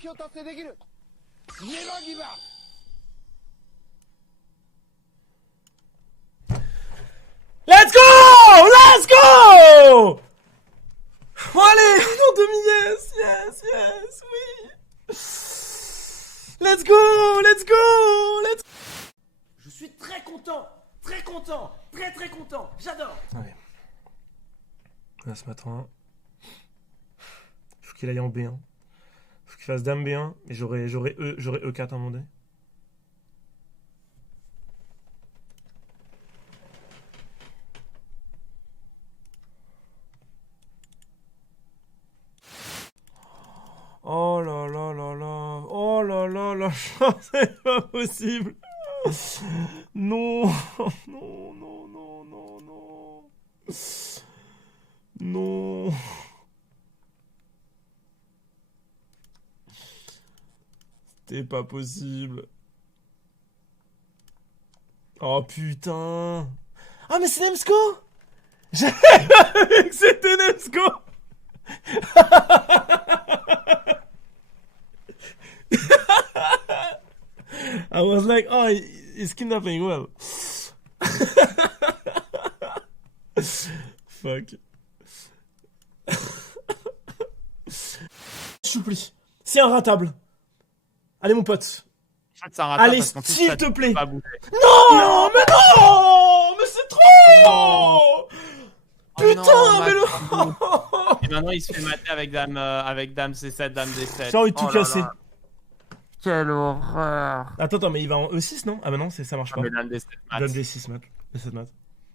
標達成できる。ネバーギブアップ。Let's go! Let's go! Oh, allez, non, demi, yes, yes, yes, oui. Let's go, let's go, let's. Je suis très content, très content, j'adore. Allez. Là, ce matin, faut qu'il aille en B1. Faut qu'il fasse dame B1, et j'aurai E4 à un moment donné. Oh là là là là. Oh là là là. C'est pas possible. Non. Non, non, non, non, non. Non. C'était pas possible. Oh putain. Ah mais c'est Nemsco. J'avais pas vu que c'était Nemsco. I was like, oh, he's kidnapping well. Fuck. Je supplie. C'est inratable. Allez, mon pote. Allez, s'il te plaît. Non, mais non. Mais c'est trop. Putain, mais le. Et maintenant, il se fait mater avec dame C7, dame D7. J'ai envie de tout casser. Quelle horreur. Attends, mais il va en E6, non? Ah bah non, ça marche pas. Dame D7 mat. Dame D6 mat. D7 mat.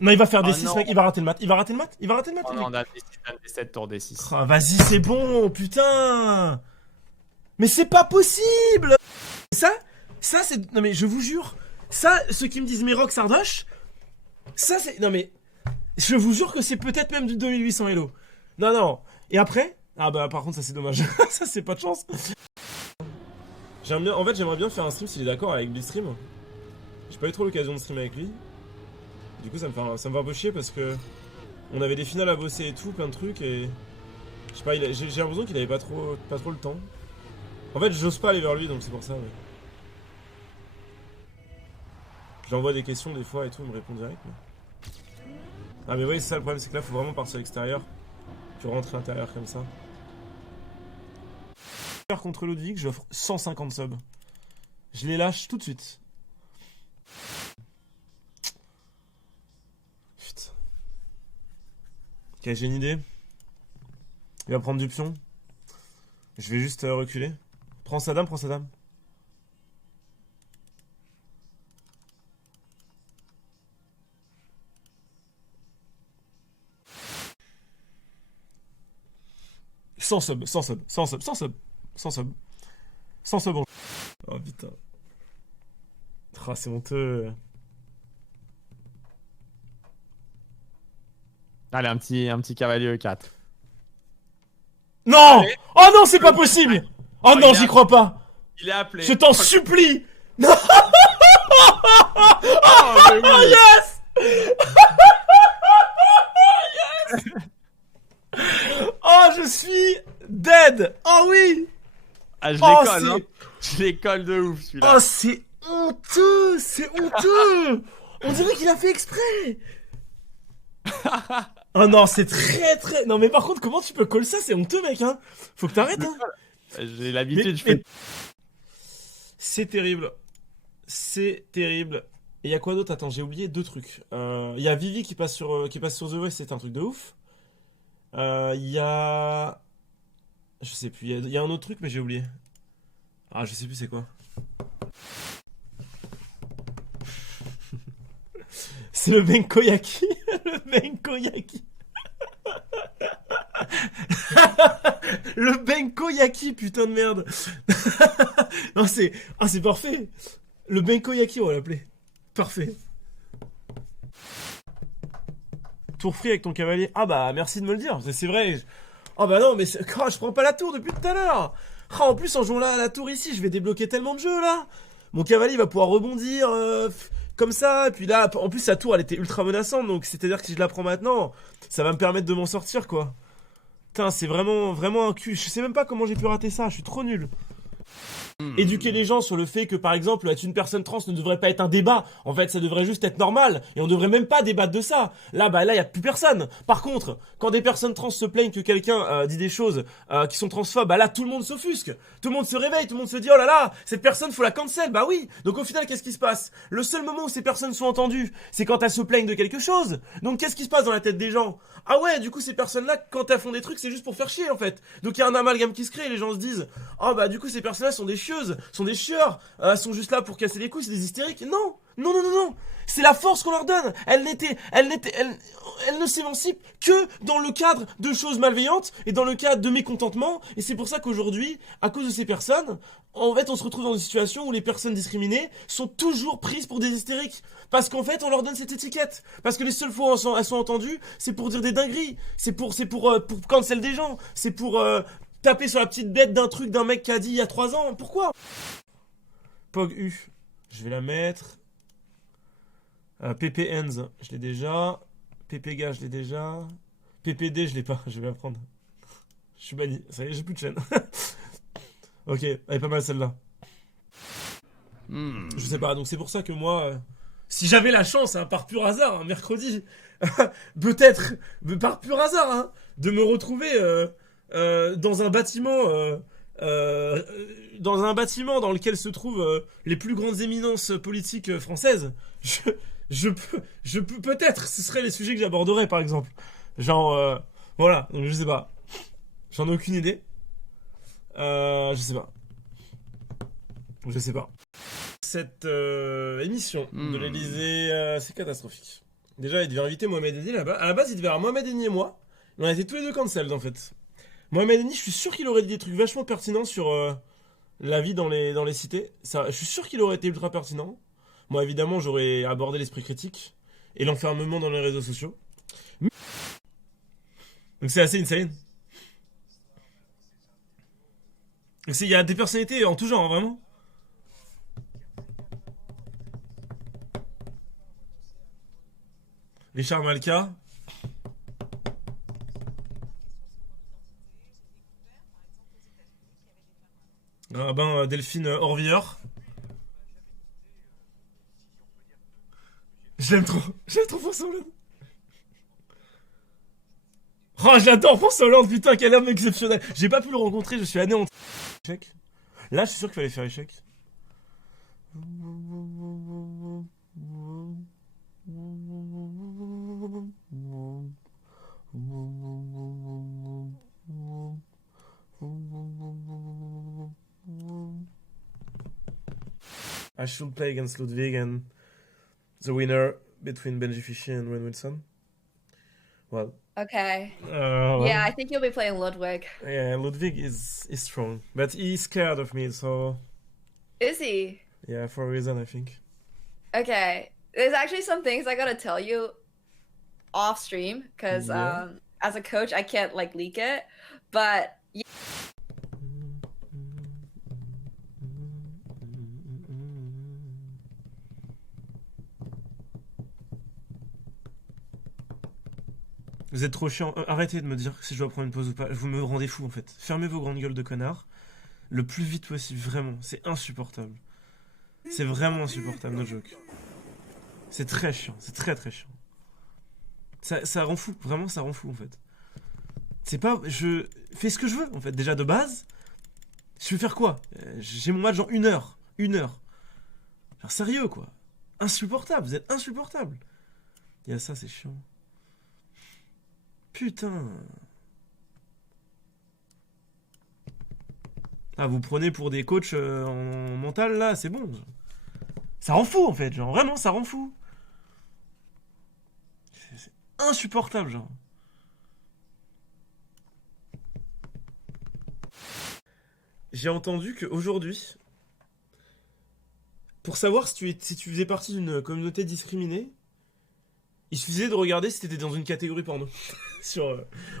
Non, il va faire D6, non. mec. Il va rater le mat. Il va rater le mat. Oh non, dame D6, dame D7, tour D6. Oh, vas-y, c'est bon, putain. Mais c'est pas possible. Ça c'est... Non mais je vous jure, ça, ceux qui me disent Merox Sardoche, ça c'est... Non mais, je vous jure que c'est peut-être même du 2800 Elo. Non, non. Et après? Ah bah par contre ça c'est dommage. Ça c'est pas de chance. En fait j'aimerais bien faire un stream s'il est d'accord avec Blitzstream. J'ai pas eu trop l'occasion de streamer avec lui. Du coup ça me fait un peu chier parce que on avait des finales à bosser et tout, plein de trucs et... Je sais pas, j'ai l'impression qu'il avait pas trop le temps. En fait j'ose pas aller vers lui donc c'est pour ça. Mais... Je lui envoie des questions des fois et tout, il me répond direct. Mais... Ah mais oui, c'est ça le problème, c'est que là faut vraiment partir à l'extérieur. Tu rentres à l'intérieur comme ça. Contre Ludwig, j'offre 150 subs. Je les lâche tout de suite. Putain. Ok, j'ai une idée. Il va prendre du pion. Je vais juste reculer. Prends sa dame, prends sa dame. Sans sub. Oh putain. Ah, c'est honteux. Allez, un petit cavalier E4. Non. Allez. Oh non, c'est pas possible. Oh non, j'y crois pas. Il est appelé. Je t'en supplie. Non. Oh, mais oui. Yes. Oh, je suis dead. Oh oui. Ah, je Oh, l'école, hein. Je l'école de ouf, celui-là. Oh, c'est honteux. C'est honteux. On dirait qu'il a fait exprès. Oh non, c'est très... Non mais par contre, comment tu peux call ça? C'est honteux, mec, hein. Faut que t'arrêtes, hein. J'ai l'habitude, je Mais... fais... C'est terrible. C'est terrible. Et y a quoi d'autre? Attends, j'ai oublié deux trucs. Y a Vivi qui passe sur The West, c'est un truc de ouf. Y a... Je sais plus, y a un autre truc, mais j'ai oublié. Ah, je sais plus c'est quoi. C'est le Benkoyaki. Le Benkoyaki. Le Benkoyaki, putain de merde. Non, c'est... Ah, c'est parfait. Le Benkoyaki, on va l'appeler. Parfait. Tour free avec ton cavalier. Ah bah, merci de me le dire. C'est vrai. Oh bah non, mais... Oh, je prends pas la tour depuis tout à l'heure. Oh, en plus, en jouant là à la tour ici, je vais débloquer tellement de jeux, là. Mon cavalier va pouvoir rebondir... comme ça, et puis là, en plus sa tour elle était ultra menaçante, donc c'est-à-dire que si je la prends maintenant, ça va me permettre de m'en sortir quoi. Putain, c'est vraiment un cul, je sais même pas comment j'ai pu rater ça, je suis trop nul. Éduquer les gens sur le fait que, par exemple, être une personne trans ne devrait pas être un débat. En fait, ça devrait juste être normal. Et on devrait même pas débattre de ça. Là, y a plus personne. Par contre, quand des personnes trans se plaignent que quelqu'un dit des choses qui sont transphobes, là, tout le monde s'offusque. Tout le monde se réveille, tout le monde se dit, oh là là, cette personne, faut la cancel. Bah oui. Donc au final, qu'est-ce qui se passe? Le seul moment où ces personnes sont entendues, c'est quand elles se plaignent de quelque chose. Donc qu'est-ce qui se passe dans la tête des gens? Ah ouais, du coup, ces personnes-là, quand elles font des trucs, c'est juste pour faire chier, en fait. Donc il y a un amalgame qui se crée et les gens se disent, oh bah du coup, ces personnes-là sont des chieuses, sont des chieurs, sont juste là pour casser les couilles, c'est des hystériques. Non, non, non, non, non. C'est la force qu'on leur donne. Elles ne s'émancipent que dans le cadre de choses malveillantes et dans le cadre de mécontentement. Et c'est pour ça qu'aujourd'hui, à cause de ces personnes, en fait, on se retrouve dans une situation où les personnes discriminées sont toujours prises pour des hystériques. Parce qu'en fait, on leur donne cette étiquette. Parce que les seules fois où elles sont entendues, c'est pour dire des dingueries. C'est pour cancel des gens. C'est pour taper sur la petite bête d'un truc d'un mec qui a dit il y a 3 ans. Pourquoi? Pog U, je vais la mettre. PP Ends, je l'ai déjà. PPGA, je l'ai déjà. PPD, je l'ai pas, je vais la prendre. Je suis banni, ça y est, j'ai plus de chaîne. Ok, elle est pas mal celle-là. Je sais pas, donc c'est pour ça que moi, si j'avais la chance, par pur hasard, mercredi, peut-être, par pur hasard, de me retrouver dans un bâtiment dans lequel se trouvent les plus grandes éminences politiques françaises, je peux peut-être, ce seraient les sujets que j'aborderais par exemple. Genre, voilà, donc je sais pas. J'en ai aucune idée. Je sais pas. Je sais pas. Cette émission de l'Elysée, c'est catastrophique. Déjà, il devait inviter Mohamed Eni là-bas. À la base, il devait avoir Mohamed Eni et moi. On a été tous les deux cancelled en fait. Mohamed Eni, je suis sûr qu'il aurait dit des trucs vachement pertinents sur la vie dans les cités. Ça, je suis sûr qu'il aurait été ultra pertinent. Moi, évidemment, j'aurais abordé l'esprit critique et l'enfermement dans les réseaux sociaux. Donc c'est assez insane. Il y a des personnalités en tout genre, vraiment. Richard Malka. Rabbin Delphine Orvilleur. Je l'aime trop François Hollande. Oh, j'adore François Hollande, putain, quel homme exceptionnel. J'ai pas pu le rencontrer, je suis anéanti. Échec. Là, je suis sûr qu'il fallait faire échec. I should play against Ludwig and the winner between Benji Fischer and Wayne Wilson. Well. Okay. Well, Yeah, I think you'll be playing Ludwig. Yeah, Ludwig is strong, but he's scared of me, so Is he? yeah, for a reason, I think. Okay. There's actually some things I gotta tell you off stream because Yeah. as a coach I can't like leak it, but Vous êtes trop chiant. Arrêtez de me dire si je dois prendre une pause ou pas. Vous me rendez fou en fait. Fermez vos grandes gueules de connards. Le plus vite possible, vraiment. C'est insupportable. C'est vraiment insupportable, no joke. C'est très chiant. C'est très très chiant. Ça rend fou. Vraiment, ça rend fou en fait. C'est pas. Je fais ce que je veux en fait. Déjà de base, je vais faire quoi? J'ai mon match en 1 heure. 1 heure. Genre sérieux quoi. Insupportable. Vous êtes insupportable. Il y a ça, c'est chiant. Putain. Ah, vous prenez pour des coachs en mental là, c'est bon. Ça rend fou en fait, genre vraiment ça rend fou. C'est insupportable, genre. J'ai entendu qu'aujourd'hui, pour savoir si tu faisais partie d'une communauté discriminée, il suffisait de regarder si t'étais dans une catégorie porno.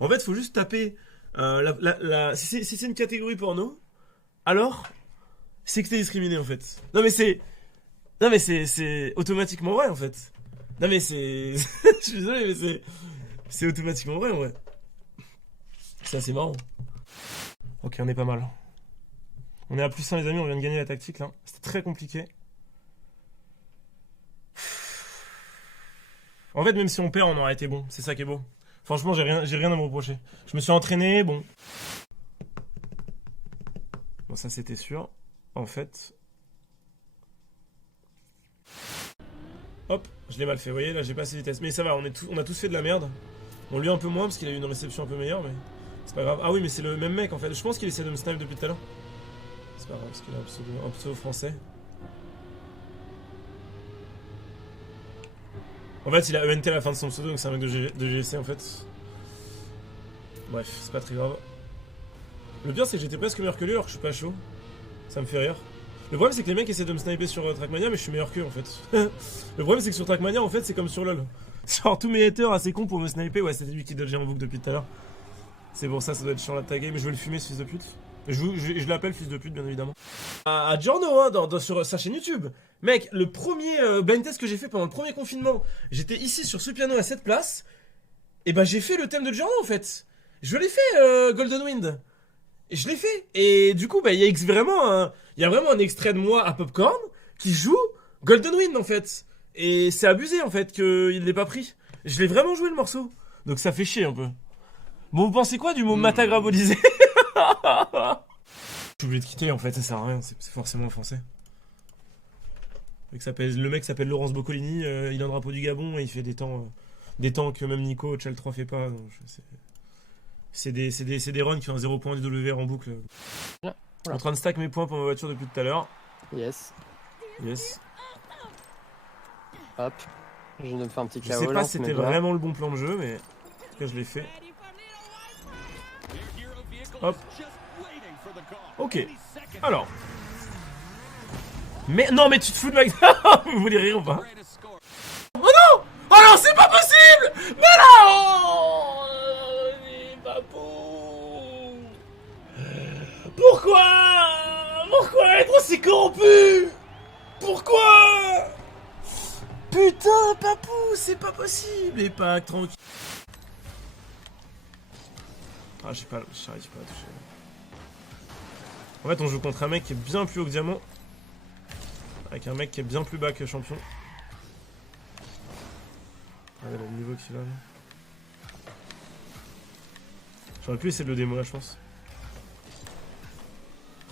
En fait, faut juste taper si c'est une catégorie porno, alors c'est que t'es discriminé en fait. Non mais c'est automatiquement vrai en fait. Non mais c'est je suis désolé mais c'est automatiquement vrai en vrai. C'est assez marrant. Ok, on est pas mal. On est à +1 les amis, on vient de gagner la tactique là. C'était très compliqué. En fait, même si on perd, on aurait été bon. C'est ça qui est beau. Franchement, j'ai rien à me reprocher. Je me suis entraîné, bon. Bon, ça c'était sûr. En fait. Hop, je l'ai mal fait. Vous voyez, là j'ai pas assez de vitesse. Mais ça va, on a tous fait de la merde. Bon, lui un peu moins parce qu'il a eu une réception un peu meilleure, mais c'est pas grave. Ah oui, mais c'est le même mec en fait. Je pense qu'il essaie de me snipe depuis tout à l'heure. C'est pas grave parce qu'il a un pseudo français. En fait, il a ENT à la fin de son pseudo, donc c'est un mec de GSC en fait. Bref, c'est pas très grave. Le pire, c'est que j'étais presque meilleur que lui alors que je suis pas chaud. Ça me fait rire. Le problème, c'est que les mecs essaient de me sniper sur Trackmania, mais je suis meilleur qu'eux en fait. Le problème, c'est que sur Trackmania, en fait, c'est comme sur LoL. Genre, tous mes haters assez cons pour me sniper. Ouais, c'était lui qui dodgeait en boucle depuis tout à l'heure. C'est pour ça, ça doit être chiant la taguer, mais je vais le fumer, ce fils de pute. Je l'appelle fils de pute, bien évidemment. À Giorno, hein, sur sa chaîne YouTube. Mec, le premier blind test que j'ai fait pendant le premier confinement, j'étais ici sur ce piano à cette place. Et bah, j'ai fait le thème de Giorno en fait. Je l'ai fait, Golden Wind. Et je l'ai fait. Et du coup, bah, il y a vraiment un extrait de moi à Popcorn qui joue Golden Wind en fait. Et c'est abusé en fait qu'il l'ait pas pris. Je l'ai vraiment joué le morceau. Donc ça fait chier un peu. Bon, vous pensez quoi du mot matagrabolisé? Je suis obligé de quitter en fait, ça sert à rien, c'est forcément offensé. Le mec s'appelle Laurence Boccolini, il a un drapeau du Gabon et il fait des temps que même Nico Chal 3 fait pas. C'est des runs qui ont un 0.1 du WR en boucle. Voilà. En train de stack mes points pour ma voiture depuis tout à l'heure. Yes. Yes. Hop. Je viens de me faire un petit Je KO. sais pas si c'était vraiment le bon plan de jeu, mais en tout cas je l'ai fait. Hop. Ok. Alors. Mais non, mais tu te fous de ma gueule. Vous voulez rire ou pas? Oh non! Oh non, c'est pas possible! Mais non! Pourquoi être aussi corrompu? Pourquoi? Putain, papou, c'est pas possible! Et pas tranquille. Ah, j'arrive pas à toucher. En fait, on joue contre un mec qui est bien plus haut que diamant. Avec un mec qui est bien plus bas que champion. Regardez le niveau qu'il a là. J'aurais pu essayer de le démo là, je pense.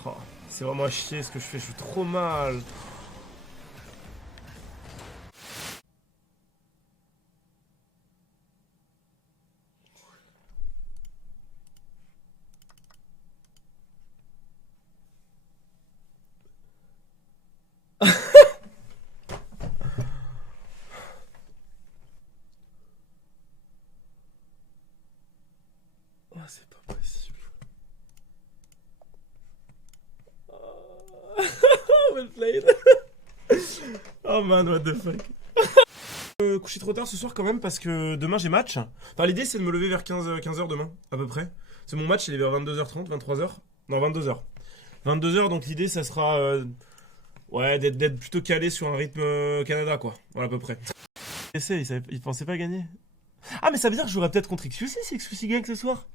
Oh, c'est vraiment à chier ce que je fais, je suis trop mal. Oh, c'est pas possible. Well played. Oh man, what the fuck. Coucher trop tard ce soir quand même parce que demain j'ai match. Enfin, l'idée c'est de me lever vers 15h demain, à peu près. C'est mon match, il est vers 22h30, 23h. Non, 22h. 22h, donc l'idée ça sera ouais, d'être plutôt calé sur un rythme Canada, quoi. Voilà, à peu près. Il pensait pas gagner. Ah, mais ça veut dire que je jouerais peut-être contre XQC si XQC gagne ce soir.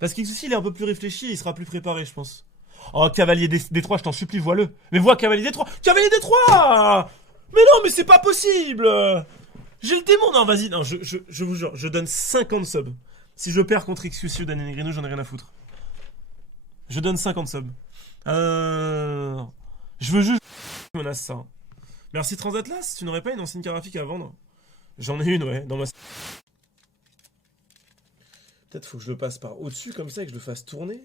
Parce qu'XQC il est un peu plus réfléchi, il sera plus préparé, je pense. Oh, Cavalier Détroit, je t'en supplie, vois-le. Mais vois Cavalier Détroit. Cavalier Détroit! Mais non, mais c'est pas possible! J'ai le démon. Non, vas-y, non, je vous jure, je donne 50 subs. Si je perds contre XQC ou Daniel Negreanu, j'en ai rien à foutre. Je donne 50 subs. Je veux juste... menace ça. Merci Transatlas, tu n'aurais pas une ancienne graphique à vendre? J'en ai une, ouais, dans ma... Peut-être faut que je le passe par au-dessus comme ça et que je le fasse tourner.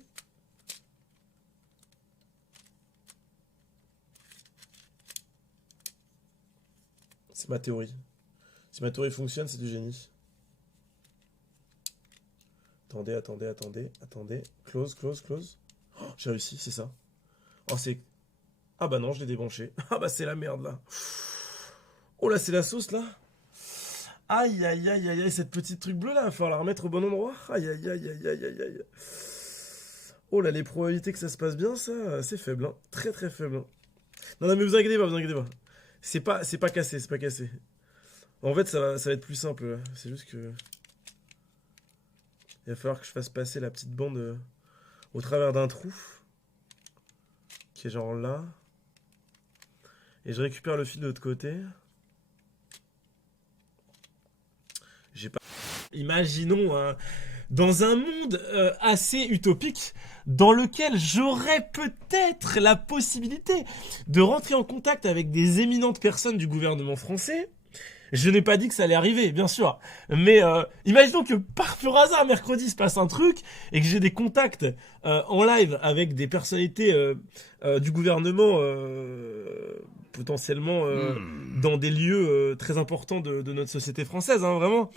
C'est ma théorie. Si ma théorie fonctionne, c'est du génie. Attendez. Close. Oh, j'ai réussi, c'est ça. Oh, c'est... Ah bah non, je l'ai débranché. Ah bah c'est la merde, là. Oh là, c'est la sauce, là. Aïe, cette petite truc bleue, là, il va falloir la remettre au bon endroit. Aïe. Oh là, les probabilités que ça se passe bien, ça, c'est faible, hein. Très faible, hein. Non, mais vous inquiétez pas. C'est pas cassé. En fait, ça va être plus simple, là. C'est juste que... Il va falloir que je fasse passer la petite bande au travers d'un trou. qui est genre là. Et je récupère le fil de l'autre côté. J'ai pas... Imaginons, hein, dans un monde assez utopique, dans lequel j'aurais peut-être la possibilité de rentrer en contact avec des éminentes personnes du gouvernement français. Je n'ai pas dit que ça allait arriver, bien sûr. Mais imaginons que par pur hasard, mercredi, se passe un truc et que j'ai des contacts en live avec des personnalités du gouvernement potentiellement dans des lieux très importants de notre société française, hein, vraiment.